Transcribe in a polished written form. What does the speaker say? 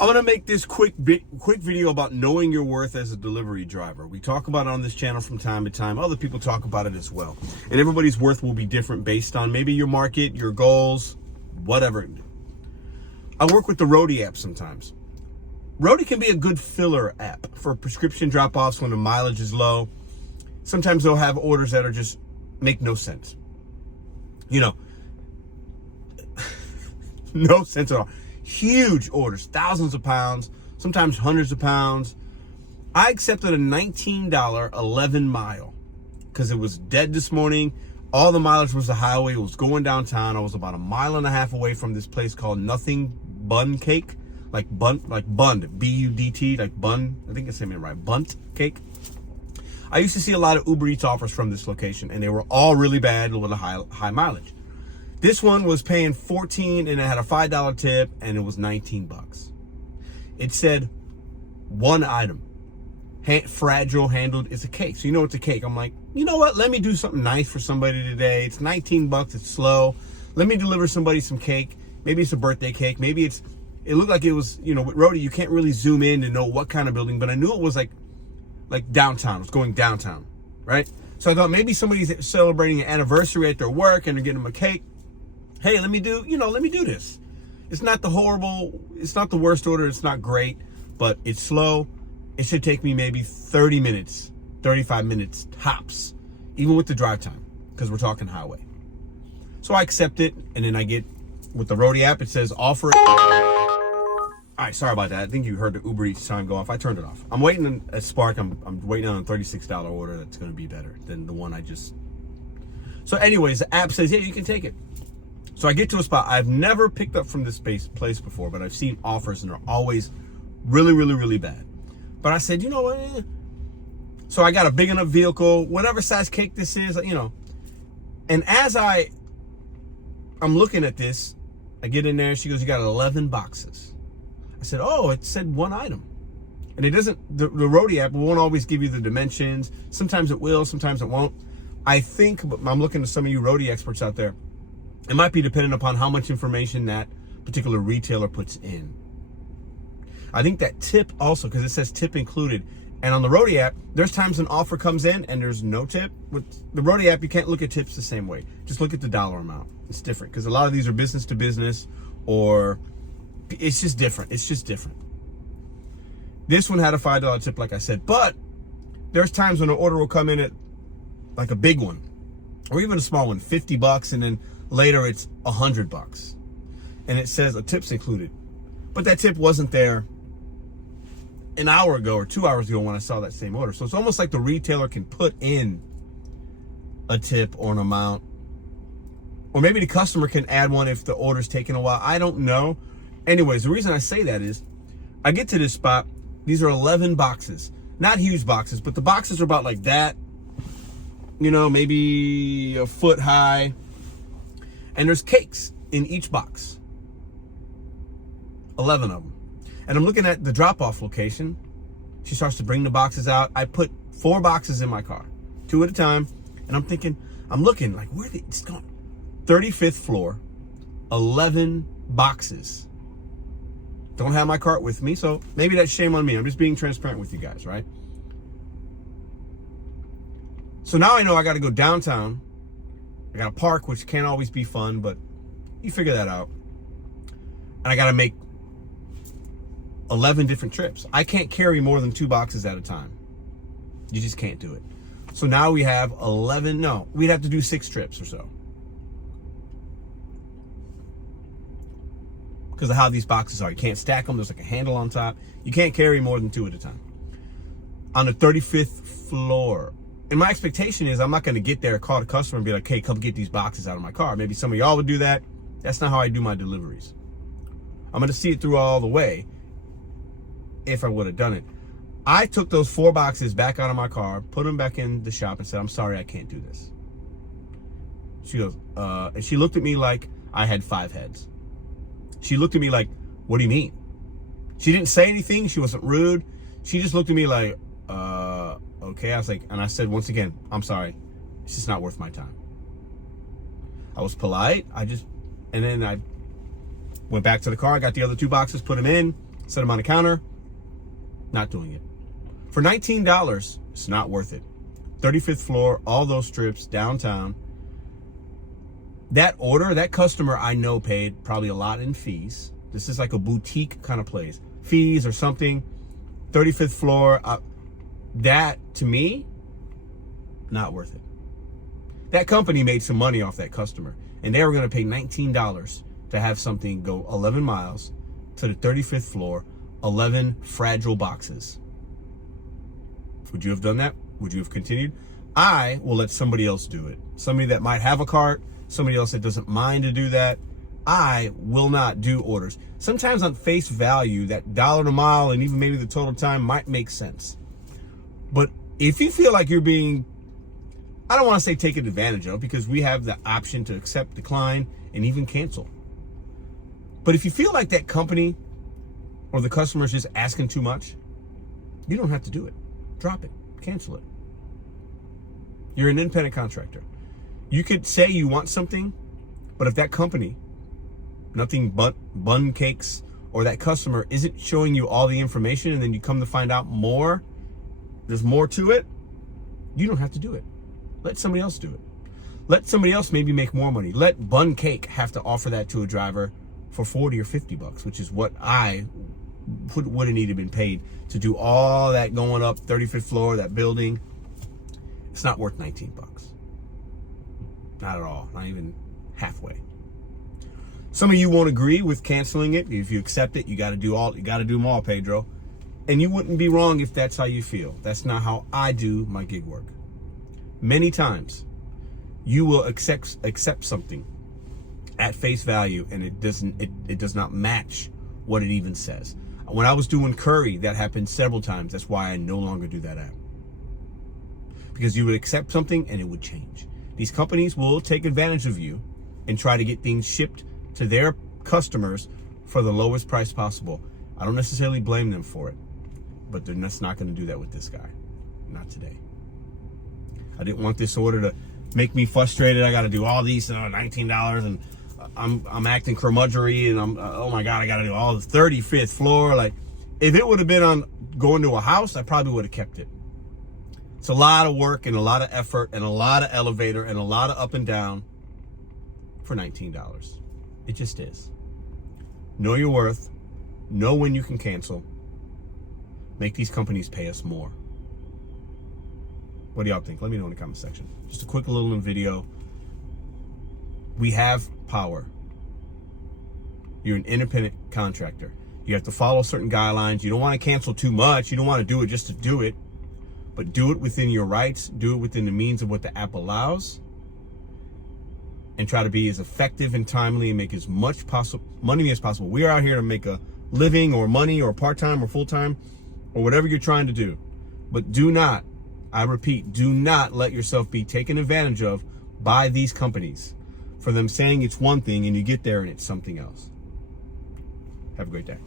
I'm going to make this quick video about knowing your worth as a delivery driver. We talk about it on this channel from time to time. Other people talk about it as well. And everybody's worth will be different based on maybe your market, your goals, whatever. I work with the Roadie app sometimes. Roadie can be a good filler app for prescription drop-offs when the mileage is low. Sometimes they'll have orders that are just make no sense. You know, no sense at all. Huge orders, thousands of pounds, sometimes hundreds of pounds. I accepted a $19 11 mile because it was dead this morning. All the mileage was the highway. It was going downtown. I was about a mile and a half away from this place called Bundt Cake, like Bundt, B-U-D-T, like Bundt. I think it's saying it right, Bundt Cake. I used to see a lot of Uber Eats offers from this location, and they were all really bad with a high mileage. This one was paying $14 and it had a $5 tip and it was 19 bucks. It said one item, fragile, handled, it's a cake. So you know it's a cake. I'm like, you know what? Let me do something nice for somebody today. It's 19 bucks. It's slow. Let me deliver somebody some cake. Maybe it's a birthday cake. Maybe it looked like it was, you know, with Roadie, you can't really zoom in to know what kind of building, but I knew it was like downtown. It was going downtown, right? So I thought maybe somebody's celebrating an anniversary at their work and they're getting them a cake. Hey, let me do this. It's not the worst order. It's not great, but it's slow. It should take me maybe 30 minutes, 35 minutes tops, even with the drive time, because we're talking highway. So I accept it, and then I get, with the Roadie app, it says offer. All right, sorry about that. I think you heard the Uber Eats time go off. I turned it off. I'm waiting at Spark. I'm waiting on a $36 order that's going to be better than the one I just. So anyways, the app says, yeah, you can take it. So I get to a spot. I've never picked up from this place before, but I've seen offers and they're always really, really, really bad. But I said, you know what? So I got a big enough vehicle, whatever size cake this is, you know. And as I'm looking at this, I get in there. She goes, you got 11 boxes. I said, oh, it said one item. And it doesn't, the Roadie app won't always give you the dimensions. Sometimes it will, sometimes it won't. I think, but I'm looking to some of you Roadie experts out there. It might be dependent upon how much information that particular retailer puts in. I think that tip also, because it says tip included. And on the Roadie app, there's times an offer comes in and there's no tip. With the Roadie app, you can't look at tips the same way. Just look at the dollar amount. It's different because a lot of these are business to business, or it's just different. It's just different. This one had a $5 tip, like I said, but there's times when an order will come in at like a big one, or even a small one, 50 bucks, and then later it's 100 bucks. And it says a tip's included. But that tip wasn't there an hour ago or 2 hours ago when I saw that same order. So it's almost like the retailer can put in a tip or an amount. Or maybe the customer can add one if the order's taking a while. I don't know. Anyways, the reason I say that is I get to this spot. These are 11 boxes. Not huge boxes, but the boxes are about like that. You know, maybe a foot high. And there's cakes in each box. 11 of them. And I'm looking at the drop-off location. She starts to bring the boxes out. I put 4 boxes in my car, 2 at a time. And I'm thinking, I'm looking like, where are they? It's gone. 35th floor, 11 boxes. Don't have my cart with me, so maybe that's shame on me. I'm just being transparent with you guys, right? So now I know I got to go downtown. I got to park, which can't always be fun, but you figure that out. And I got to make 11 different trips. I can't carry more than 2 boxes at a time. You just can't do it. So now we have 11, no, we'd have to do 6 trips or so. Because of how these boxes are. You can't stack them. There's like a handle on top. You can't carry more than 2 at a time. On the 35th floor. And my expectation is I'm not going to get there, call the customer and be like, hey, come get these boxes out of my car. Maybe some of y'all would do that. That's not how I do my deliveries. I'm going to see it through all the way if I would have done it. I took those 4 boxes back out of my car, put them back in the shop and said, I'm sorry, I can't do this. She goes, and she looked at me like I had 5 heads. She looked at me like, what do you mean? She didn't say anything. She wasn't rude. She just looked at me like, okay. I was like, and I said, once again, I'm sorry. It's just not worth my time. I was polite. And then I went back to the car. I got the other 2 boxes, put them in. set them on the counter. Not doing it. For $19, it's not worth it. 35th floor, all those strips, downtown. That order, that customer I know paid probably a lot in fees. This is like a boutique kind of place. Fees or something. 35th floor. That, to me, not worth it. That company made some money off that customer. And they were going to pay $19 to have something go 11 miles to the 35th floor, 11 fragile boxes. Would you have done that? Would you have continued? I will let somebody else do it. Somebody that might have a cart, somebody else that doesn't mind to do that. I will not do orders. Sometimes on face value, that $1 a mile and even maybe the total time might make sense. But if you feel like you're being, I don't want to say taken advantage of, because we have the option to accept, decline, and even cancel. But if you feel like that company or the customer is just asking too much, you don't have to do it. Drop it. Cancel it. You're an independent contractor. You could say you want something, but if that company, nothing but Bundt Cakes, or that customer isn't showing you all the information, and then you come to find out more, there's more to it, you don't have to do it. Let somebody else do it. Let somebody else maybe make more money. Let Bundt Cake have to offer that to a driver for 40 or 50 bucks, which is what I would have needed been paid to do all that going up 35th floor, that building. It's not worth 19 bucks. Not at all. Not even halfway. Some of you won't agree with canceling it. If you accept it, you got to do them all, Pedro. And you wouldn't be wrong if that's how you feel. That's not how I do my gig work. Many times, you will accept something at face value, and it does not match what it even says. When I was doing Curri, that happened several times. That's why I no longer do that app. Because you would accept something and it would change. These companies will take advantage of you and try to get things shipped to their customers for the lowest price possible. I don't necessarily blame them for it, but they're just not going to do that with this guy. Not today. I didn't want this order to make me frustrated. I got to do all these $19, and I'm acting curmudgeonly, and oh my God, I got to do all the 35th floor. Like, if it would have been on going to a house, I probably would have kept it. It's a lot of work and a lot of effort and a lot of elevator and a lot of up and down for $19. It just is. Know your worth. Know when you can cancel. Make these companies pay us more. What do y'all think? Let me know in the comment section. Just a quick little video. We have power. You're an independent contractor. You have to follow certain guidelines. You don't want to cancel too much. You don't want to do it just to do it. But do it within your rights. Do it within the means of what the app allows. And try to be as effective and timely and make as much money as possible. We are out here to make a living or money or part-time or full-time or whatever you're trying to do. But do not, I repeat, do not let yourself be taken advantage of by these companies for them saying it's one thing and you get there and it's something else. Have a great day.